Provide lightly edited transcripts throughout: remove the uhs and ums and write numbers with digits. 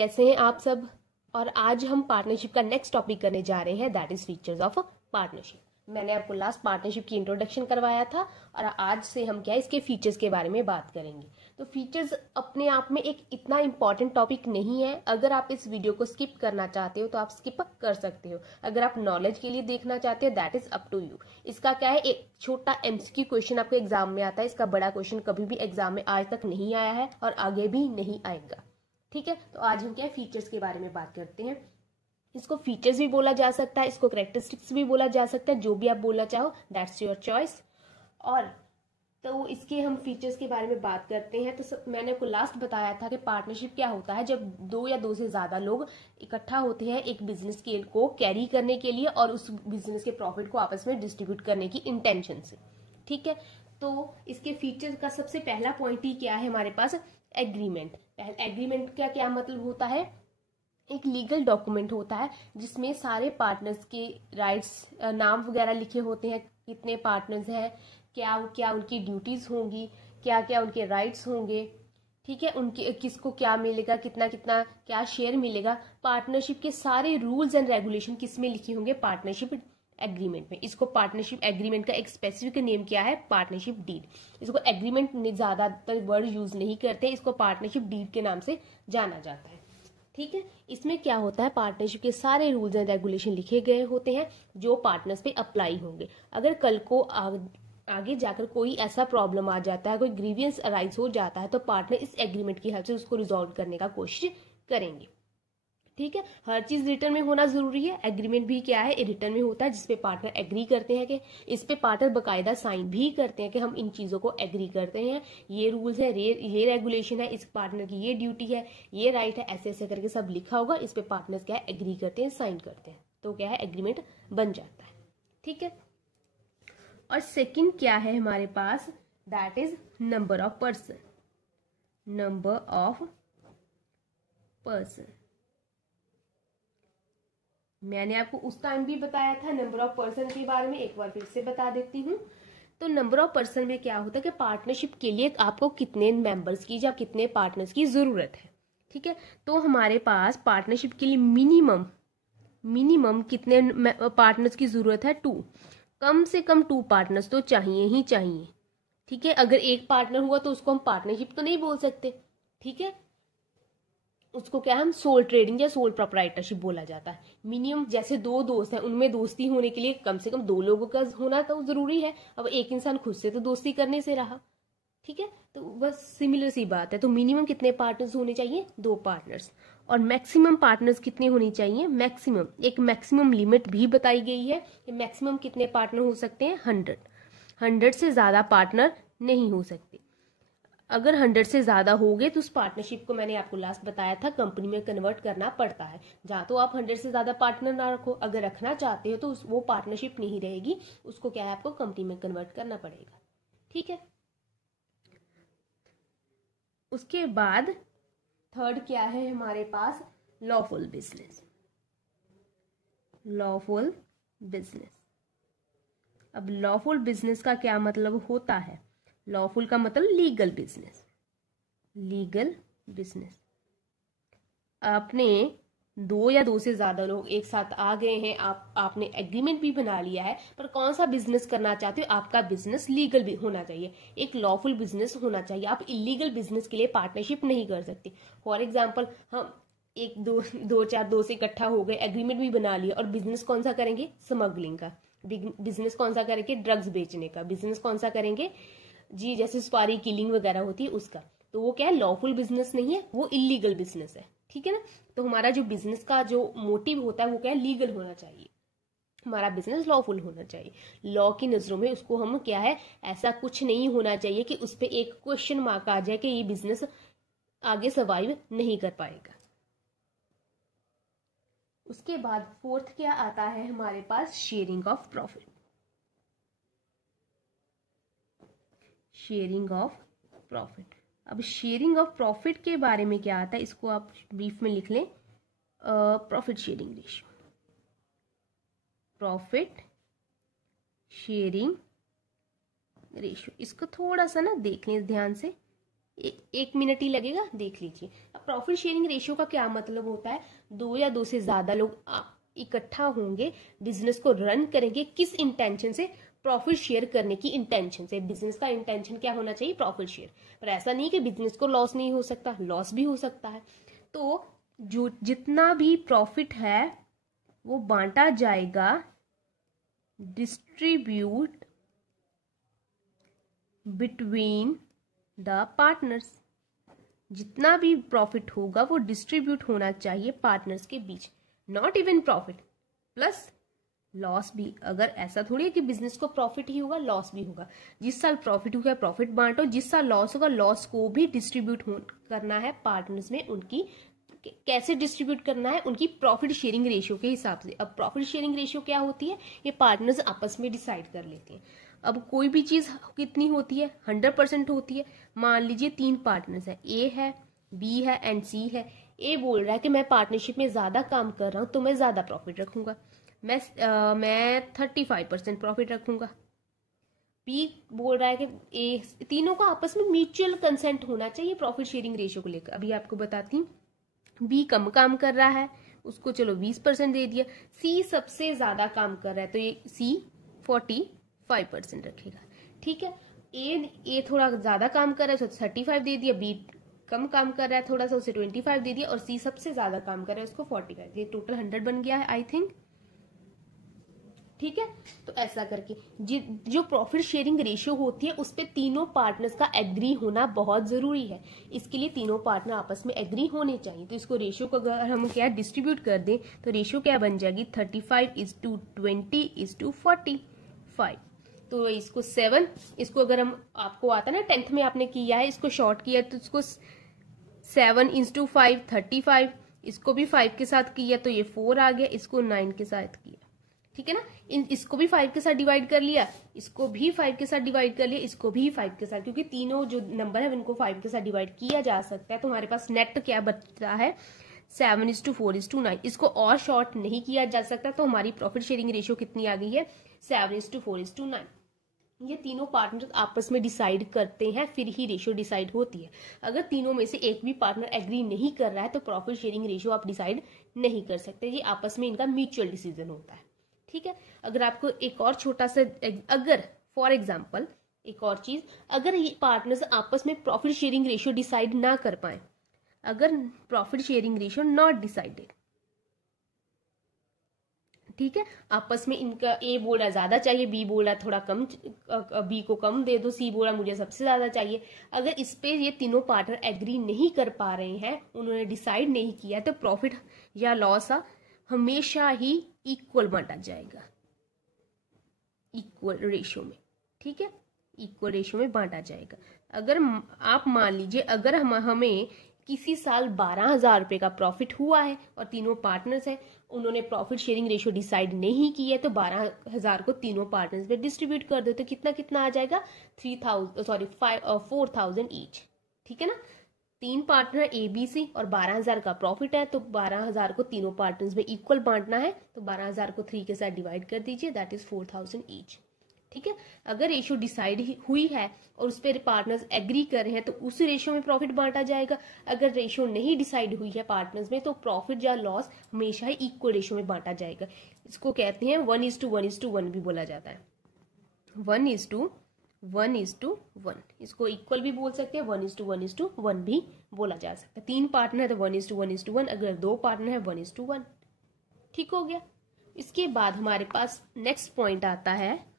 कैसे हैं आप सब। और आज हम पार्टनरशिप का नेक्स्ट टॉपिक करने जा रहे हैं, that is features of partnership. मैंने आपको लास्ट पार्टनरशिप की इंट्रोडक्शन करवाया था और आज से हम क्या इसके फीचर्स के बारे में बात करेंगे। तो फीचर्स अपने आप में एक इतना इंपॉर्टेंट टॉपिक नहीं है। अगर आप इस वीडियो को स्किप करना चाहते हो तो आप स्किप कर सकते हो। अगर आप नॉलेज के लिए देखना चाहते हो that is up to you. इसका क्या है, एक छोटा एमसीक्यू क्वेश्चन आपके एग्जाम में आता है। इसका बड़ा क्वेश्चन कभी भी एग्जाम में आज तक नहीं आया है और आगे भी नहीं आएगा। ठीक है, तो आज हम क्या फीचर्स के बारे में बात करते हैं। इसको फीचर्स भी बोला जा सकता है, इसको कैरेक्टरिस्टिक्स भी बोला जा सकता है, जो भी आप बोलना चाहो दैट्स योर चॉइस। और तो इसके हम फीचर्स के बारे में बात करते हैं। तो मैंने आपको लास्ट बताया था कि पार्टनरशिप क्या होता है, जब दो या दो से ज्यादा लोग इकट्ठा होते हैं एक बिजनेस को कैरी करने के लिए और उस बिजनेस के प्रॉफिट को आपस में डिस्ट्रीब्यूट करने की इंटेंशन से। ठीक है, तो इसके फीचर्स का सबसे पहला पॉइंट ही क्या है हमारे पास, एग्रीमेंट। एग्रीमेंट का क्या मतलब होता है, एक लीगल डॉक्यूमेंट होता है जिसमें सारे पार्टनर्स के राइट्स, नाम वगैरह लिखे होते हैं, कितने पार्टनर्स हैं, क्या क्या उनकी ड्यूटीज होंगी, क्या क्या उनके राइट्स होंगे। ठीक है, उनके किसको क्या मिलेगा, कितना कितना क्या शेयर मिलेगा। पार्टनरशिप के सारे रूल्स एंड रेगुलेशन किस में लिखे होंगे, पार्टनरशिप एग्रीमेंट में। इसको पार्टनरशिप एग्रीमेंट का एक स्पेसिफिक नेम क्या है, पार्टनरशिप डीड। इसको एग्रीमेंट ज्यादातर वर्ड यूज नहीं करते, इसको पार्टनरशिप डीड के नाम से जाना जाता है। ठीक है, इसमें क्या होता है, पार्टनरशिप के सारे रूल्स एंड रेगुलेशन लिखे गए होते हैं जो पार्टनर्स पे अप्लाई होंगे। अगर कल को आगे जाकर कोई ऐसा प्रॉब्लम आ जाता है, कोई ग्रीवियंस अराइज हो जाता है, तो पार्टनर इस एग्रीमेंट की हेल्प से उसको रिजॉल्व करने का कोशिश करेंगे। ठीक है, हर चीज रिटर्न में होना जरूरी है। एग्रीमेंट भी क्या है, रिटर्न में होता है जिसपे पार्टनर एग्री करते हैं कि इस पे पार्टनर बकायदा साइन भी करते हैं कि हम इन चीजों को एग्री करते हैं, ये रूल्स है, ये रेगुलेशन है, इस पार्टनर की ये ड्यूटी है, ये राइट है, ऐसे ऐसे करके सब लिखा होगा। इस पे पार्टनर्स क्या है, एग्री करते हैं, साइन करते हैं, तो क्या है, एग्रीमेंट बन जाता है। ठीक है, और सेकंड क्या है हमारे पास, that is number of person. Number of person मैंने आपको उस टाइम भी बताया था नंबर ऑफ पर्सन के बारे में, एक बार फिर से बता देती हूँ। तो नंबर ऑफ पर्सन में क्या होता है कि पार्टनरशिप के लिए आपको कितने मेंबर्स की या कितने पार्टनर्स की जरूरत है। ठीक है, तो हमारे पास पार्टनरशिप के लिए मिनिमम कितने पार्टनर्स की जरूरत है, 2। कम से कम 2 पार्टनर्स तो चाहिए ही चाहिए। ठीक है, अगर एक पार्टनर हुआ तो उसको हम पार्टनरशिप तो नहीं बोल सकते। ठीक है, उसको क्या हम सोल ट्रेडिंग या सोल प्रोप्राइटरशिप बोला जाता है। मिनिमम जैसे 2 दोस्त हैं, उनमें दोस्ती होने के लिए कम से कम 2 लोगों का होना तो जरूरी है। अब एक इंसान खुद से तो दोस्ती करने से रहा। ठीक है, तो बस सिमिलर सी बात है। तो मिनिमम कितने पार्टनर्स होने चाहिए, 2 पार्टनर्स। और मैक्सिमम पार्टनर्स कितने होनी चाहिए, मैक्सिमम एक मैक्सिमम लिमिट भी बताई गई है कि मैक्सिमम कितने पार्टनर हो सकते हैं, 100 से ज्यादा पार्टनर नहीं हो सकते। अगर 100 से ज्यादा हो गए तो उस पार्टनरशिप को, मैंने आपको लास्ट बताया था, कंपनी में कन्वर्ट करना पड़ता है। जहाँ तो आप 100 से ज्यादा पार्टनर ना रखो, अगर रखना चाहते हो तो वो पार्टनरशिप नहीं रहेगी, उसको क्या है, आपको कंपनी में कन्वर्ट करना पड़ेगा। ठीक है, उसके बाद थर्ड क्या है हमारे पास, लॉफुल बिजनेस। लॉफुल बिजनेस, अब लॉफुल बिजनेस का क्या मतलब होता है, लॉफुल का मतलब लीगल बिजनेस। लीगल बिजनेस, आपने 2 या 2 से ज्यादा लोग एक साथ आ गए हैं, आपने एग्रीमेंट भी बना लिया है, पर कौन सा बिजनेस करना चाहते हो, आपका बिजनेस लीगल भी होना चाहिए, एक लॉफुल बिजनेस होना चाहिए। आप इलीगल बिजनेस के लिए पार्टनरशिप नहीं कर सकते। फॉर एग्जाम्पल, हम एक दो चार दो से इकट्ठा हो गए, एग्रीमेंट भी बना लिया, और बिजनेस कौन सा करेंगे, स्मगलिंग का। बिजनेस कौन सा करेंगे, ड्रग्स बेचने का। बिजनेस कौन सा करेंगे जी, जैसे सुपारी किलिंग वगैरह होती है उसका। तो वो क्या है, लॉफुल बिजनेस नहीं है, वो इलीगल बिजनेस है। ठीक है ना, तो हमारा जो बिजनेस का जो मोटिव होता है वो क्या है, लीगल होना चाहिए। हमारा बिजनेस लॉफुल होना चाहिए। लॉ की नजरों में उसको हम क्या है, ऐसा कुछ नहीं होना चाहिए कि उस पर एक क्वेश्चन मार्क आ जाए कि ये बिजनेस आगे सर्वाइव नहीं कर पाएगा। उसके बाद फोर्थ क्या आता है हमारे पास, sharing of profit. Sharing of profit, अब शेयरिंग ऑफ प्रॉफिट के बारे में क्या आता है, इसको आप ब्रीफ में लिख लें, profit sharing ratio. Profit sharing ratio, इसको थोड़ा सा ना देख लें ध्यान से, एक मिनट ही लगेगा, देख लीजिए। अब प्रॉफिट शेयरिंग रेशियो का क्या मतलब होता है, दो या दो से ज्यादा लोग इकट्ठा होंगे, बिजनेस को रन करेंगे, किस इंटेंशन से, प्रॉफिट शेयर करने की इंटेंशन से। बिजनेस का इंटेंशन क्या होना चाहिए, प्रॉफिट शेयर। पर ऐसा नहीं कि बिजनेस को लॉस नहीं हो सकता, लॉस भी हो सकता है। तो जो जितना भी प्रॉफिट है वो बांटा जाएगा, डिस्ट्रीब्यूट बिटवीन द पार्टनर्स। जितना भी प्रॉफिट होगा वो डिस्ट्रीब्यूट होना चाहिए पार्टनर्स के बीच, not even profit plus loss भी। अगर ऐसा थोड़ी है कि बिजनेस को प्रॉफिट ही होगा लॉस भी होगा। जिस साल प्रॉफिट होगा प्रॉफिट बांटो, जिस साल लॉस होगा लॉस को भी डिस्ट्रीब्यूट करना है पार्टनर्स में। उनकी कैसे डिस्ट्रीब्यूट करना है, उनकी प्रॉफिट शेयरिंग रेशियो के हिसाब से। अब प्रॉफिट शेयरिंग रेशियो क्या होती है, ये पार्टनर्स आपस में डिसाइड कर लेते हैं। अब कोई भी चीज कितनी होती है, 100% होती है। मान लीजिए 3 पार्टनर्स है, ए है, बी है एंड सी है। ए बोल रहा है कि मैं पार्टनरशिप में ज्यादा काम कर रहा हूं तो मैं ज्यादा प्रॉफिट रखूंगा, मैं 35% प्रॉफिट रखूंगा। बी बोल रहा है कि ए, तीनों का आपस में म्यूचुअल कंसेंट होना चाहिए प्रॉफिट शेयरिंग रेशियो को लेकर। अभी आपको बताती हूँ, बी कम काम कर रहा है, उसको चलो 20% दे दिया। सी सबसे ज्यादा काम कर रहा है तो ये सी 45% रखेगा, ठीक है। ए थोड़ा ज्यादा काम कर रहा है तो 35 दे दिया, बी कम काम कर रहा है थोड़ा सा, उसे 25 दे दिया, और सी सबसे ज्यादा काम कर रहा है उसको 45। ये टोटल 100 बन गया है आई थिंक, ठीक है। तो ऐसा करके जो प्रॉफिट शेयरिंग रेशियो होती है उस पे तीनों पार्टनर्स का एग्री होना बहुत जरूरी है। इसके लिए तीनों पार्टनर आपस में एग्री होने चाहिए। तो इसको रेशियो को अगर हम क्या डिस्ट्रीब्यूट कर दें तो रेशियो क्या बन जाएगी, 35:20:45। तो इसको 7, इसको अगर हम, आपको आता ना 10th में आपने किया है, इसको शॉर्ट किया तो इसको 7:5 35, इसको भी 5 के साथ किया तो ये 4 आ गया, इसको 9 के साथ किया, ठीक है ना। इसको भी 5 के साथ डिवाइड कर लिया, इसको भी 5 के साथ डिवाइड कर लिया, इसको भी 5 के साथ, क्योंकि तीनों जो नंबर है उनको 5 के साथ डिवाइड किया जा सकता है। तो हमारे पास नेट क्या बचता है, 7:4:9। इसको और शॉर्ट नहीं किया जा सकता, तो हमारी प्रॉफिट शेयरिंग रेशियो कितनी आ गई है, 7:4:9। ये तीनों पार्टनर आपस में डिसाइड करते हैं, फिर ही रेशियो डिसाइड होती है। अगर तीनों में से एक भी पार्टनर एग्री नहीं कर रहा है तो प्रॉफिट शेयरिंग रेशियो आप डिसाइड नहीं कर सकते। ये आपस में इनका म्यूचुअल डिसीजन होता है, ठीक है। अगर आपको एक और छोटा सा, अगर फॉर एग्जांपल एक और चीज, अगर ये पार्टनर्स आपस में प्रॉफिट शेयरिंग रेशियो डिसाइड ना कर पाए, अगर profit sharing ratio not decided, ठीक है, आपस में इनका ए बोल रहा ज्यादा चाहिए, बी बोल रहा थोड़ा कम, बी को कम दे दो, सी बोल रहा मुझे सबसे ज्यादा चाहिए। अगर इस पे ये तीनों पार्टनर एग्री नहीं कर पा रहे हैं, उन्होंने डिसाइड नहीं किया, तो प्रॉफिट या लॉस हमेशा ही इक्वल बांटा जाएगा, इक्वल रेशियो में, ठीक है, इक्वल रेशियो में बांटा जाएगा। अगर आप मान लीजिए, अगर हमें किसी साल 12,000 रुपए का प्रॉफिट हुआ है और तीनों पार्टनर्स हैं, उन्होंने प्रॉफिट शेयरिंग रेशियो डिसाइड नहीं की है, तो 12,000 को तीनों पार्टनर्स में डिस्ट्रीब्यूट कर दो, तो कितना कितना आ जाएगा, 4,000 ईच, ठीक है ना। 3 पार्टनर ए बी सी और 12,000 का प्रॉफिट है, तो 12,000 को तीनों पार्टनर्स में इक्वल बांटना है, तो 12,000 को 3 के साथ डिवाइड कर दीजिए, दैट इज 4,000 ईच, ठीक है। अगर रेशियो डिसाइड हुई है और उस पर पार्टनर्स एग्री कर रहे हैं तो उस रेशियो में प्रॉफिट बांटा जाएगा। अगर रेशियो नहीं डिसाइड हुई है पार्टनर्स में तो प्रॉफिट या लॉस हमेशा ही इक्वल रेशियो में बांटा जाएगा। इसको कहते हैं 1:1:1 भी बोला जाता है, 1:1:1। इसको इक्वल भी बोल सकते हैं, 1:1:1 भी बोला जा सकता है। 3 पार्टनर है तो 1:1:1, अगर 2 पार्टनर है 1:1, ठीक हो गया। इसके बाद हमारे पास नेक्स्ट पॉइंट आता है,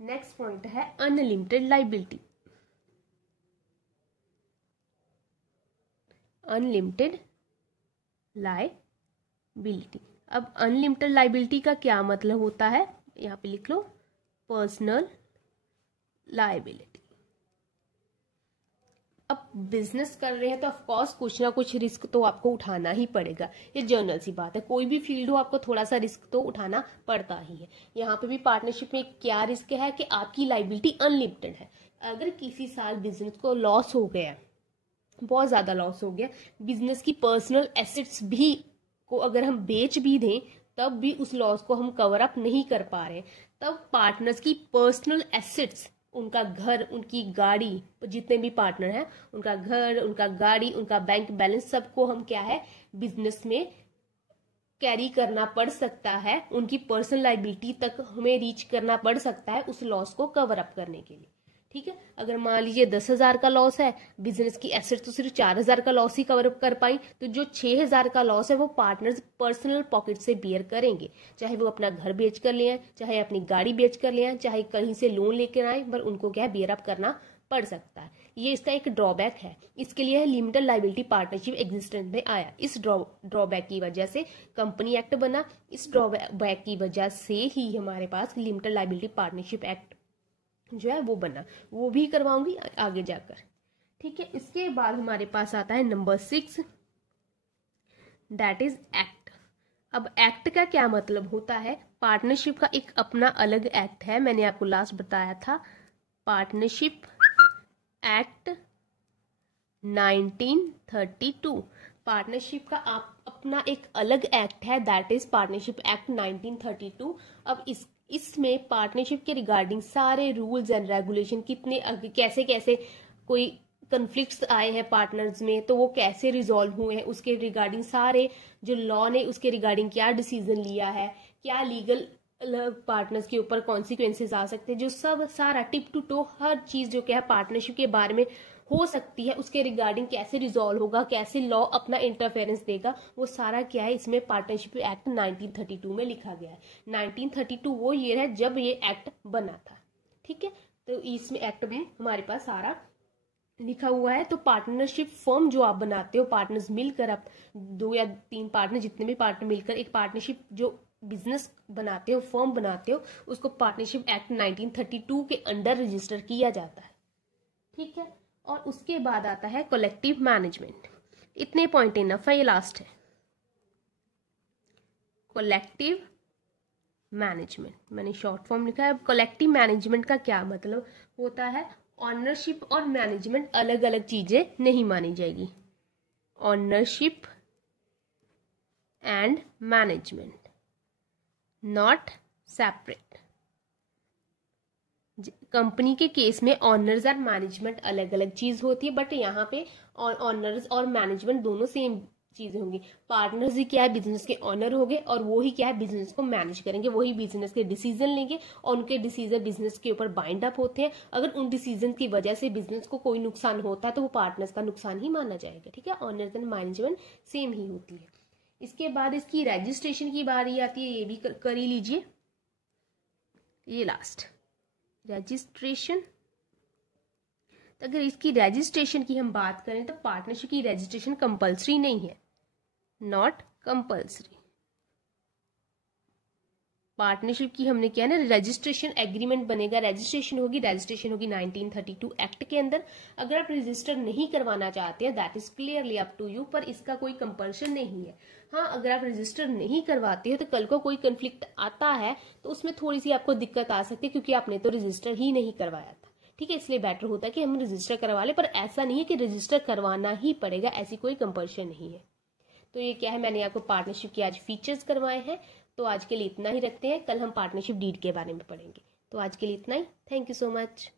नेक्स्ट पॉइंट है अनलिमिटेड लायबिलिटी। अनलिमिटेड लायबिलिटी, अब अनलिमिटेड लायबिलिटी का क्या मतलब होता है, यहां पे लिख लो, पर्सनल लायबिलिटी। अब बिजनेस कर रहे हैं तो ऑफकोर्स कुछ ना कुछ रिस्क तो आपको उठाना ही पड़ेगा, ये जनरल सी बात है। कोई भी फील्ड हो आपको थोड़ा सा रिस्क तो उठाना पड़ता ही है। यहाँ पे भी पार्टनरशिप में क्या रिस्क है कि आपकी लायबिलिटी अनलिमिटेड है। अगर किसी साल बिजनेस को लॉस हो गया, बहुत ज्यादा लॉस हो गया, बिजनेस की पर्सनल एसेट्स भी को अगर हम बेच भी दें तब भी उस लॉस को हम कवर अप नहीं कर पा रहे, तब पार्टनर्स की पर्सनल एसेट्स उनका घर, उनकी गाड़ी, जितने भी पार्टनर हैं उनका घर, उनका गाड़ी, उनका बैंक बैलेंस, सबको हम क्या है बिजनेस में कैरी करना पड़ सकता है। उनकी पर्सनल लाइबिलिटी तक हमें रीच करना पड़ सकता है उस लॉस को कवर अप करने के लिए। ठीक है, अगर मान लीजिए 10,000 का लॉस है, बिजनेस की एसेट तो सिर्फ 4,000 का लॉस ही कवर अप कर पाई, तो जो 6,000 का लॉस है वो पार्टनर्स पर्सनल पॉकेट से बियर करेंगे। चाहे वो अपना घर बेच कर ले आए, चाहे अपनी गाड़ी बेच कर ले आए, चाहे कहीं से लोन लेकर आए, पर उनको क्या बियर अप करना पड़ सकता है। ये इसका एक ड्रॉबैक है। इसके लिए लिमिटेड लाइबिलिटी पार्टनरशिप एग्जिस्टेंस में आया। इस ड्रॉबैक की वजह से कंपनी एक्ट बना। इस ड्रॉबैक की वजह से ही हमारे पास लिमिटेड लाइबिलिटी पार्टनरशिप एक्ट जो है वो बना। वो भी करवाऊंगी आगे जाकर। ठीक है, इसके बाद हमारे पास आता है नंबर 6, दैट इज एक्ट। अब एक्ट का क्या मतलब होता है? पार्टनरशिप का एक अपना अलग एक्ट है, मैंने आपको लास्ट बताया था, पार्टनरशिप एक्ट 1932। पार्टनरशिप का आप अपना एक अलग एक्ट है, दैट इज पार्टनरशिप एक्ट 1932। अब इसमें पार्टनरशिप के रिगार्डिंग सारे रूल्स एंड रेगुलेशन, कितने कैसे कैसे कोई कन्फ्लिक्ट्स आए हैं पार्टनर्स में तो वो कैसे रिजॉल्व हुए हैं, उसके रिगार्डिंग सारे जो लॉ ने उसके रिगार्डिंग क्या डिसीजन लिया है, क्या लीगल पार्टनर्स के ऊपर कॉन्सिक्वेंसेस आ सकते हैं, जो सब सारा टिप टू टो हर चीज जो क्या है पार्टनरशिप के बारे में हो सकती है, उसके रिगार्डिंग कैसे रिजॉल्व होगा, कैसे लॉ अपना इंटरफेरेंस देगा, वो सारा क्या है इसमें पार्टनरशिप एक्ट 1932 में लिखा गया है। 1932 वो ईयर है जब ये एक्ट बना था। ठीक है, तो इसमें एक्ट में हमारे पास सारा लिखा हुआ है। तो पार्टनरशिप फर्म जो आप बनाते हो, पार्टनर्स मिलकर, आप 2 या 3 पार्टनर, जितने भी पार्टनर मिलकर एक पार्टनरशिप जो बिजनेस बनाते हो, फर्म बनाते हो, उसको पार्टनरशिप एक्ट 1932 के अंडर रजिस्टर किया जाता है। ठीक है, और उसके बाद आता है कलेक्टिव मैनेजमेंट। इतने पॉइंट इनफ है, ये लास्ट है। कलेक्टिव मैनेजमेंट मैंने शॉर्ट फॉर्म लिखा है। कलेक्टिव मैनेजमेंट का क्या मतलब होता है? ऑनरशिप और मैनेजमेंट अलग अलग चीजें नहीं मानी जाएगी। Ownership and management not separate. Company के केस में ऑनर्स और मैनेजमेंट अलग अलग चीज होती है, बट यहाँ पे ऑनर्स और मैनेजमेंट दोनों सेम चीजें होंगी। पार्टनर्स ही क्या है बिजनेस के ऑनर होंगे और वो ही क्या है बिजनेस को मैनेज करेंगे, वही बिजनेस के डिसीजन लेंगे और उनके डिसीजन बिजनेस के ऊपर बाइंड अप होते हैं। अगर उन डिसीजन की वजह से बिजनेस को कोई नुकसान होता है तो वो पार्टनर्स का नुकसान ही माना जाएगा। ठीक है, ऑनर्स एंड मैनेजमेंट सेम ही होती है। इसके बाद इसकी रजिस्ट्रेशन की बारी आती है, ये भी कर ही लीजिए। ये लास्ट रजिस्ट्रेशन। अगर इसकी रजिस्ट्रेशन की हम बात करें तो पार्टनरशिप की रजिस्ट्रेशन कंपलसरी नहीं है, नॉट कंपलसरी। पार्टनरशिप की हमने क्या है ना, रजिस्ट्रेशन एग्रीमेंट बनेगा, रजिस्ट्रेशन होगी 1932 एक्ट के अंदर। अगर आप रजिस्टर नहीं करवाना चाहते हैं that is clearly up to you, पर इसका कोई कंपल्शन नहीं है। हाँ, अगर आप रजिस्टर नहीं करवाते हो तो कल को कोई कंफ्लिक्ट आता है तो उसमें थोड़ी सी आपको दिक्कत आ सकती है, क्योंकि आपने तो रजिस्टर ही नहीं करवाया था। ठीक है, इसलिए बेटर होता है कि हम रजिस्टर करवा ले, पर ऐसा नहीं है कि रजिस्टर करवाना ही पड़ेगा, ऐसी कोई कंपल्शन नहीं है। तो ये क्या है, मैंने आपको पार्टनरशिप के आज फीचर्स करवाए हैं। तो आज के लिए इतना ही रखते हैं, कल हम पार्टनरशिप डीड के बारे में पढ़ेंगे। तो आज के लिए इतना ही। Thank you so much.